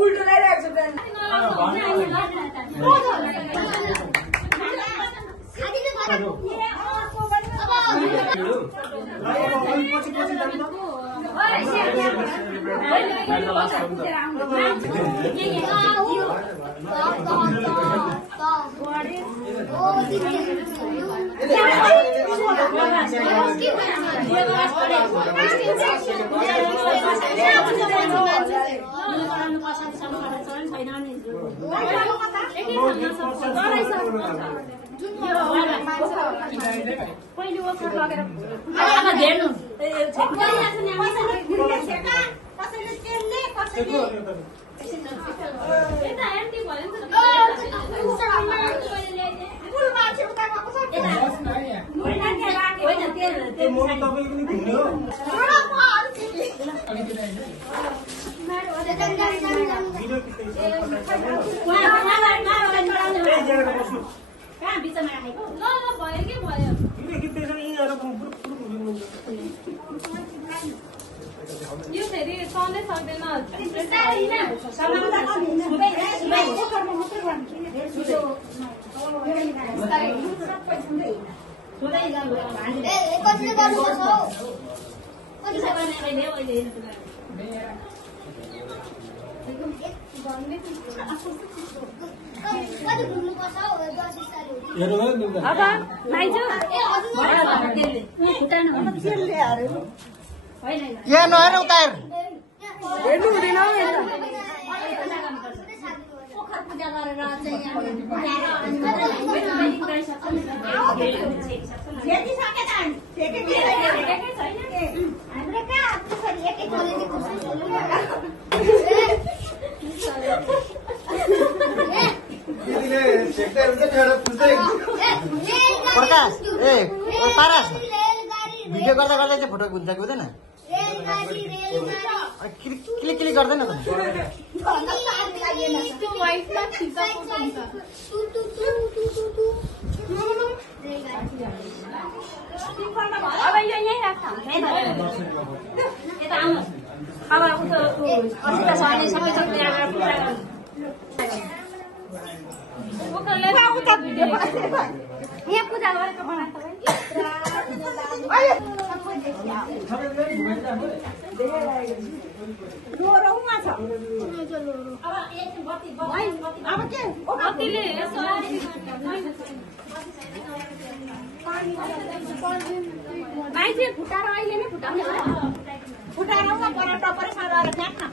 उल्टो लगाइरहेको यो फेरि सधैँ सक्दैन यहाँ नहेर उतार हेर्नु हुँदैन पूजा गरेर चाहिँ हाम्रो कहाँ त्यसरी एकै चलेको प्रकाश ए पारस भिडियो गर्दा गर्दा चाहिँ फोटो हुन्छ कि हुँदैन क्लिक गर्दैन त अब यो यहीँ राख्छ यता आउनुहोस् अब उसो असिता सबै सबै यहाँ पूजा गरेको बनाएको मान्छे फुटाएर अहिले नै फुटाउने फुटाएर पर टपरेसँग रहेर फ्याँक्न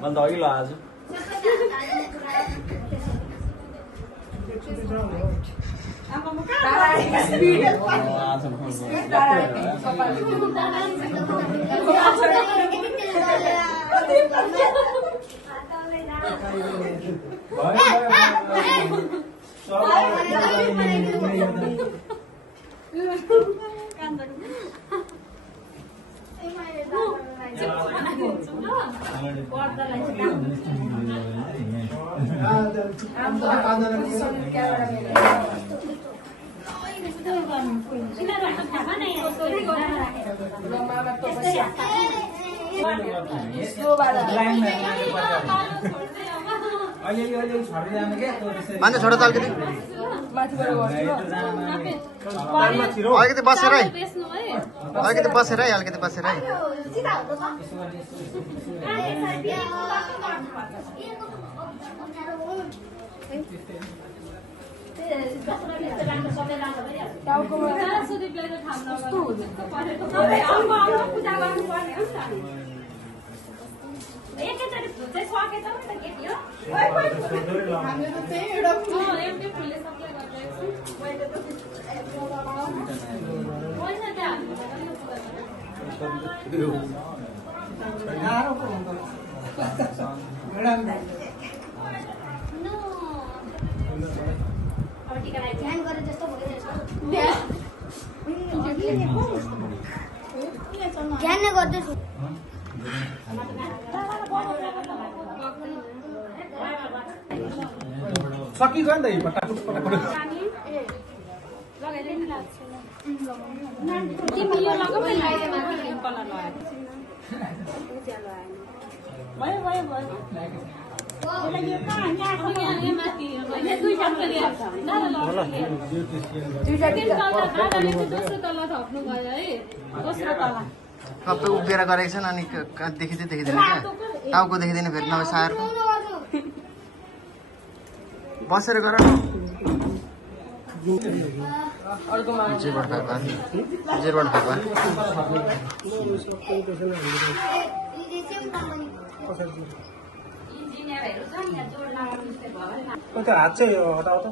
अन्त अघिल्लो आज मान्छे छोडो त अलिकति अलिकति बसेर है अलिकति बसेर है अलिकति बसेर है एकैचोटि फुल चाहिँ सकेछ नि त केटी हो हामीले त चाहिँ एउटा एउटै फुलले सप्लाई गरिरहेको पैसा चाहिँ ध्यान गरे जस्तो भयो ज्ञान गर्दैछु सकिगयो नि त यो पटापट पटापट तिमी यो लगाऊ न ग्रीन कलर लगाएको भयो भयो भयो सबै उभिएर गरेको छन् अनि देखिँदै देखिँदैन क्या टाउको देखिँदैन फेरि नभए सारको बसेर गर न हात चाहिँ हटाउ त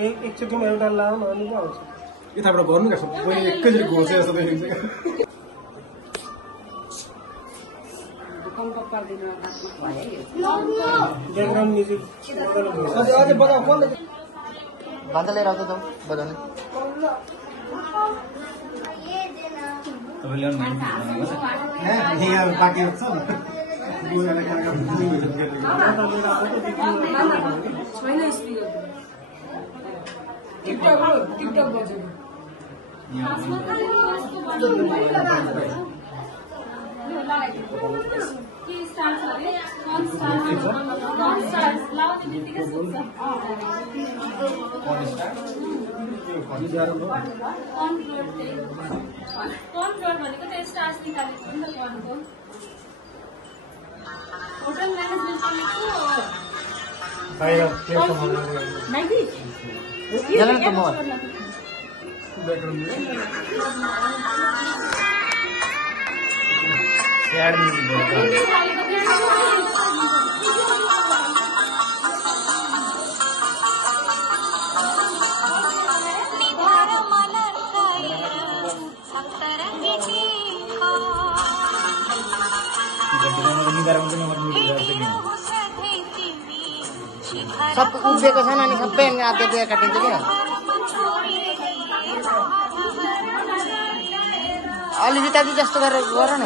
एकचोटिमा एउटा लाउ न अनि पो आउँछ यताबाट गर्नु क्या सबै एकैचोटि घोसे जस्तो देखिन्छ भन्दा लिएर आउँछ त बजाउने बाँकी छ टिकटक बजेको होटल सब उभिएको छन् अनि सबै आत्या काटिन्छ क्या अलिकति जस्तो गरेर गर न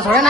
छोडेन